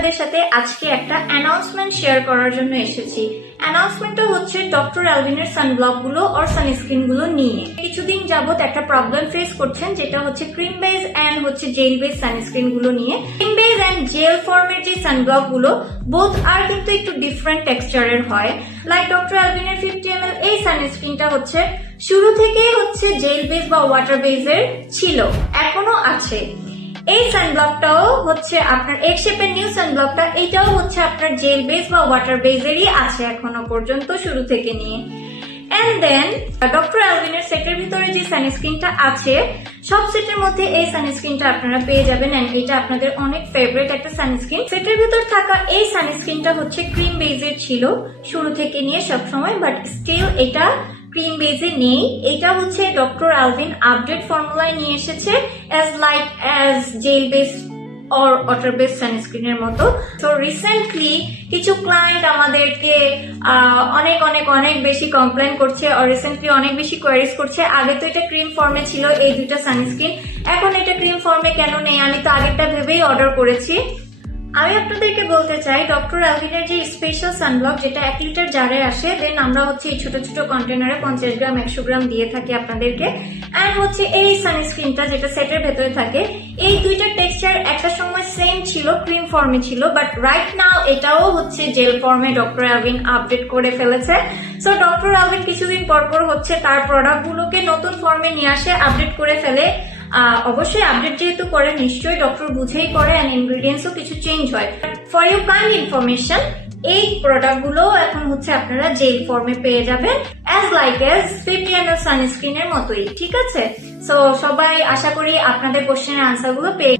আপনাদের সাথে আজকে একটা অ্যানাউন্সমেন্ট শেয়ার করার জন্য এসেছি। অ্যানাউন্সমেন্টটা হচ্ছে ডক্টর অ্যালভিনের সানব্লক গুলো আর সানস্ক্রিন গুলো নিয়ে। কিছুদিন যাবত একটা প্রবলেম ফেস করছেন, যেটা হচ্ছে ক্রিম বেস এন্ড হচ্ছে জেল বেস সানস্ক্রিন গুলো নিয়ে। ক্রিম বেস এন্ড জেল ফর্মের যে সানব্লক গুলো বোথ আর কিন্তু একটু ডিফারেন্ট টেক্সচারের হয়। লাইক ডক্টর অ্যালভিনের 50 ml এই সানস্ক্রিনটা হচ্ছে শুরু থেকেই হচ্ছে জেল বেস বা ওয়াটার বেসের ছিল, এখনো আছে। এই সানব্লকটাও হচ্ছে আপনার এগ শেপের নিউ সানব্লকটা, এটাও হচ্ছে আপনার জেল বেস বা ওয়াটার বেসেরই আছে এখনো পর্যন্ত শুরু থেকে নিয়ে। এন্ড দেন ডক্টর অ্যালভিনের সেটের ভিতরে যে সানস্ক্রিনটা আছে, সব সেটের মধ্যে এই সানস্ক্রিনটা আপনারা পেয়ে যাবেন। এন্ড এটা আপনাদের অনেক ফেভারিট একটা সানস্ক্রিন। সেটের ভিতর থাকা এই সানস্ক্রিনটা হচ্ছে ক্রিম বেসের ছিল শুরু থেকে নিয়ে সবসময়, বাট স্টিল এটা ক্রিম বেসে নেই। এটা হচ্ছে ডক্টর অ্যালভিন আপডেট ফর্মুলায় নিয়ে এসেছে as gel base or water base সানস্ক্রিনের মতো। তো রিসেন্টলি কিছু ক্লায়েন্ট আমাদেরকে অনেক অনেক অনেক বেশি কমপ্লেন করছে, আর রিসেন্টলি অনেক বেশি কোয়ারিজ করছে। আগে তো এটা ক্রিম ফর্মে ছিল এই দুইটা সানস্ক্রিন, এখন এটা ক্রিম ফর্মে কেন নেই? আমি তো আগেরটা ভেবেই অর্ডার করেছি। আমি আপনাদেরকে বলতে চাই, ডক্টর অ্যালভিনের যে স্পেশাল সানব্লক যেটা 1 লিটার জারে আসে, দেন আমরা হচ্ছে এই ছোট ছোট কন্টেনারে 50 গ্রাম 100 গ্রাম দিয়ে থাকি আপনাদেরকে। এন্ড হচ্ছে এই সানস্ক্রিনটা যেটা সেটের ভেতরে থাকে, এই দুইটা টেক্সচার একটা সময় সেম ছিল, ক্রিম ফর্মে ছিল, বাট রাইট নাও এটাও হচ্ছে জেল ফর্মে ডক্টর অ্যালভিন আপডেট করে ফেলেছে। সো ডক্টর অ্যালভিন কিছুদিন পর পর হচ্ছে তার প্রোডাক্ট গুলোকে নতুন ফর্মে নিয়ে আসে, আপডেট করে ফেলে। অবশ্যই আপডেট যেহেতু করে নিশ্চয়ই ডক্টর বুঝেই করে, এন্ড ইনগ্রেডিয়েন্টসও কিছু চেঞ্জ হয়। ফর ইউ কাইন্ড ইনফরমেশন, এই প্রোডাক্ট গুলো এখন হচ্ছে আপনারা জেল ফর্মে পেয়ে যাবেন, অ্যাজ 50 ml সানস্ক্রিনের মতোই। ঠিক আছে? সো সবাই আশা করি আপনাদের কোশ্চেনের আনসার গুলো পেয়ে